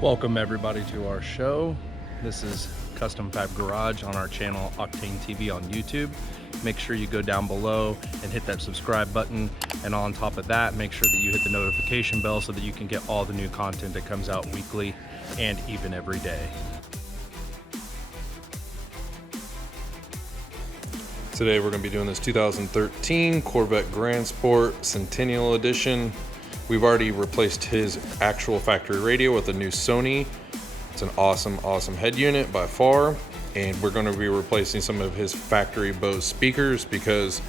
Welcome everybody to our show. This is Custom Fab Garage on our channel Octane TV on YouTube. Make sure you go down below and hit that subscribe button, and on top of that make sure that you hit the notification bell so that you can get all the new content that comes out weekly and even every day. Today we're going to be doing this 2013 Corvette Grand Sport Centennial Edition. We've already replaced his actual factory radio with a new SONY. It's an awesome head unit by far, and we're going to be replacing some of his factory Bose speakers because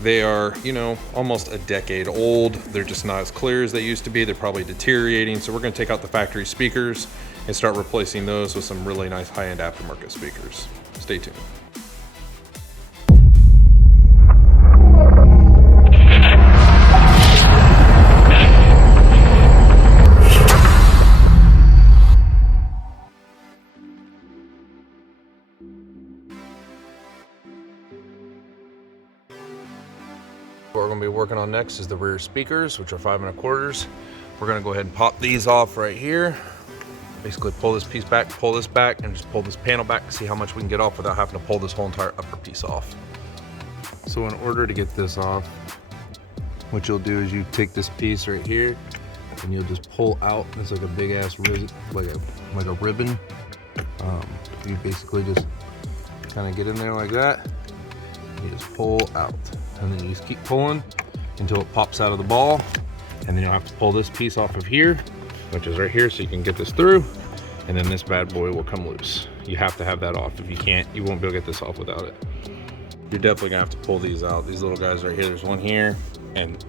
they are, you know, almost a decade old. They're just not as clear as they used to be. They're probably deteriorating, so we're going to take out the factory speakers and start replacing those with some really nice high-end aftermarket speakers. Stay tuned. What we're going to be working on next is the rear speakers, which are 5 1/4. We're going to go ahead and pop these off right here. Basically pull this piece back, pull this back, and just pull this panel back to see how much we can get off without having to pull this whole entire upper piece off. So in order to get this off, what you'll do is you take this piece right here and you'll just pull out. It's like a big ass like a ribbon. You basically just kind of get in there like that. You just pull out. And then you just keep pulling until it pops out of the ball, and then you'll have to pull this piece off of here, which is right here, so you can get this through, and then this bad boy will come loose. You have to have that off. If you can't, you won't be able to get this off without it. You're definitely gonna have to pull these out. These little guys right here, there's one here and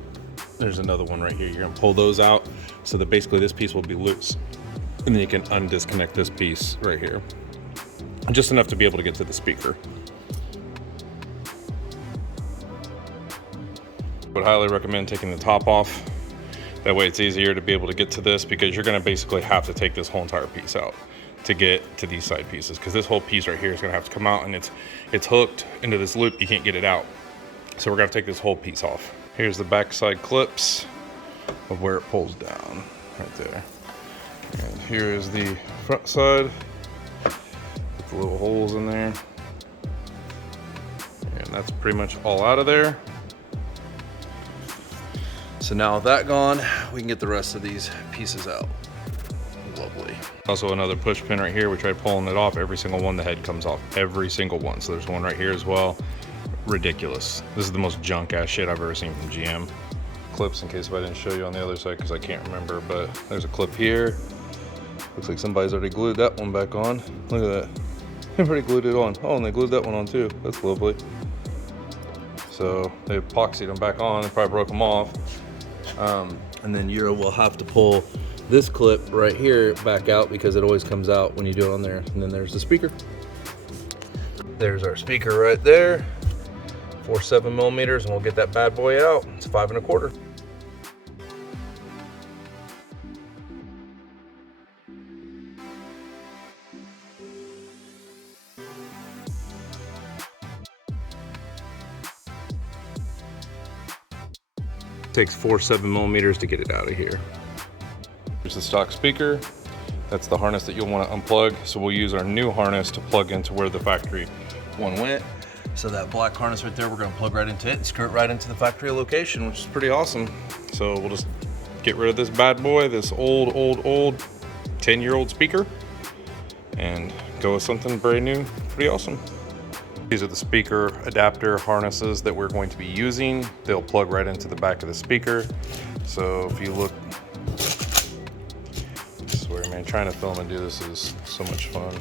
there's another one right here. You're gonna pull those out so that basically this piece will be loose, and then you can undisconnect this piece right here, just enough to be able to get to the speaker. Would highly recommend taking the top off. That way it's easier to be able to get to this, because you're going to basically have to take this whole entire piece out to get to these side pieces, because this whole piece right here is going to have to come out, and it's hooked into this loop. You can't get it out, so we're going to take this whole piece off. Here's the back side clips of where it pulls down right there, and here is the front side with the little holes in there, and that's pretty much all out of there. So now with that gone, we can get the rest of these pieces out. Lovely. Also another push pin right here. We tried pulling it off. Every single one, the head comes off. Every single one. So there's one right here as well. Ridiculous. This is the most junk ass shit I've ever seen from GM. Clips, in case if I didn't show you on the other side, because I can't remember, but there's a clip here. Looks like somebody's already glued that one back on. Look at that. They've already glued it on. Oh, and they glued that one on too. That's lovely. So they epoxied them back on. They probably broke them off. And then you will have to pull this clip right here back out, because it always comes out when you do it on there. And then there's the speaker. There's our speaker right there, 4.7 millimeters, and we'll get that bad boy out. It's 5 1/4. Takes 4.7 millimeters to get it out of here. Here's the stock speaker. That's the harness that you'll want to unplug. So we'll use our new harness to plug into where the factory one went. So that black harness right there, we're going to plug right into it and screw it right into the factory location, which is pretty awesome. So we'll just get rid of this bad boy, this old 10-year-old speaker, and go with something brand new. Pretty awesome. These are the speaker adapter harnesses that we're going to be using. They'll plug right into the back of the speaker. So if you look, I swear, man, trying to film and do this is so much fun.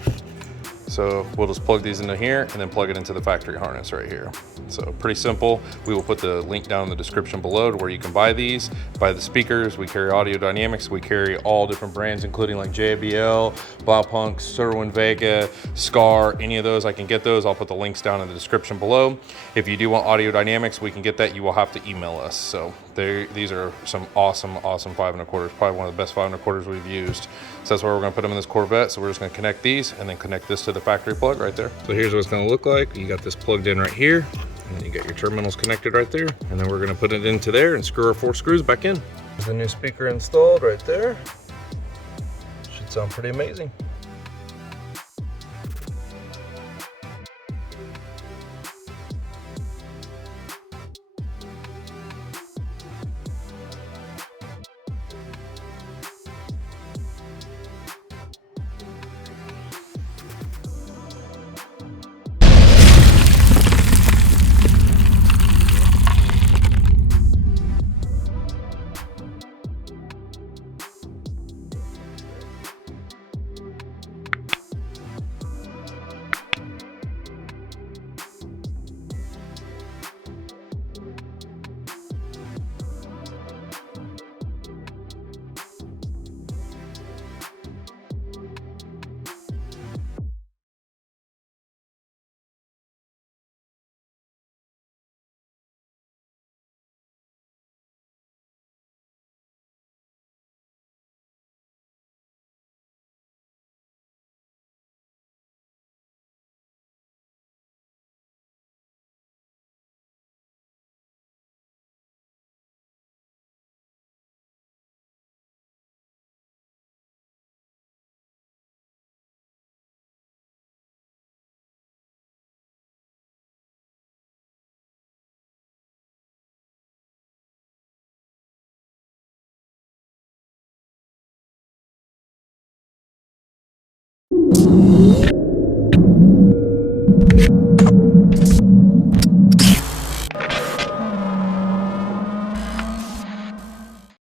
So we'll just plug these into here and then plug it into the factory harness right here. So pretty simple. We will put the link down in the description below to where you can buy these, buy the speakers. We carry Audio Dynamics. We carry all different brands, including like JBL, Blaupunk, Serwin Vega, Scar, any of those. I can get those. I'll put the links down in the description below. If you do want Audio Dynamics, we can get that. You will have to email us. So these are some awesome 5 1/4. Probably one of the best 5 1/4 we've used. So that's where we're going to put them in this Corvette. So we're just going to connect these and then connect this to the factory plug right there. So here's what it's going to look like. You got this plugged in right here, and then you got your terminals connected right there, and then we're going to put it into there and screw our 4 screws back in. There's the new speaker installed right there. Should should sound pretty amazing.